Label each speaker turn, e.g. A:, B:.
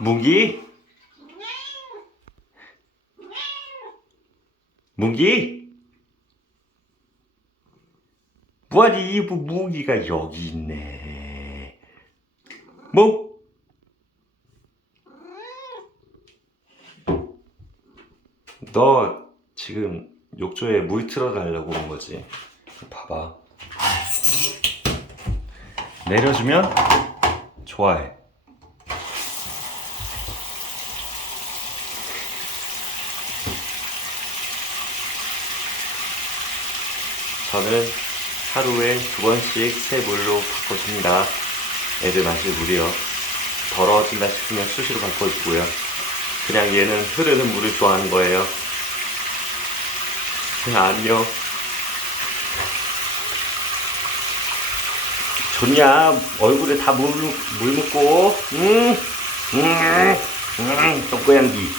A: 뭉기? 뭉기? 뭐하니 이 뭉기가 여기 있네. 뭐? 너 지금 욕조에 물 틀어달라고 온 거지? 봐봐. 내려주면 좋아해. 저는 하루에 두 번씩 새 물로 바꿔줍니다. 애들 마실 물이요. 더러워진다 싶으면 수시로 바꿔주고요. 그냥 얘는 흐르는 물을 좋아하는 거예요. 아니요. 좋냐? 얼굴에 다 물, 물 묻고, 응? 응? 응? 똥꼬양기.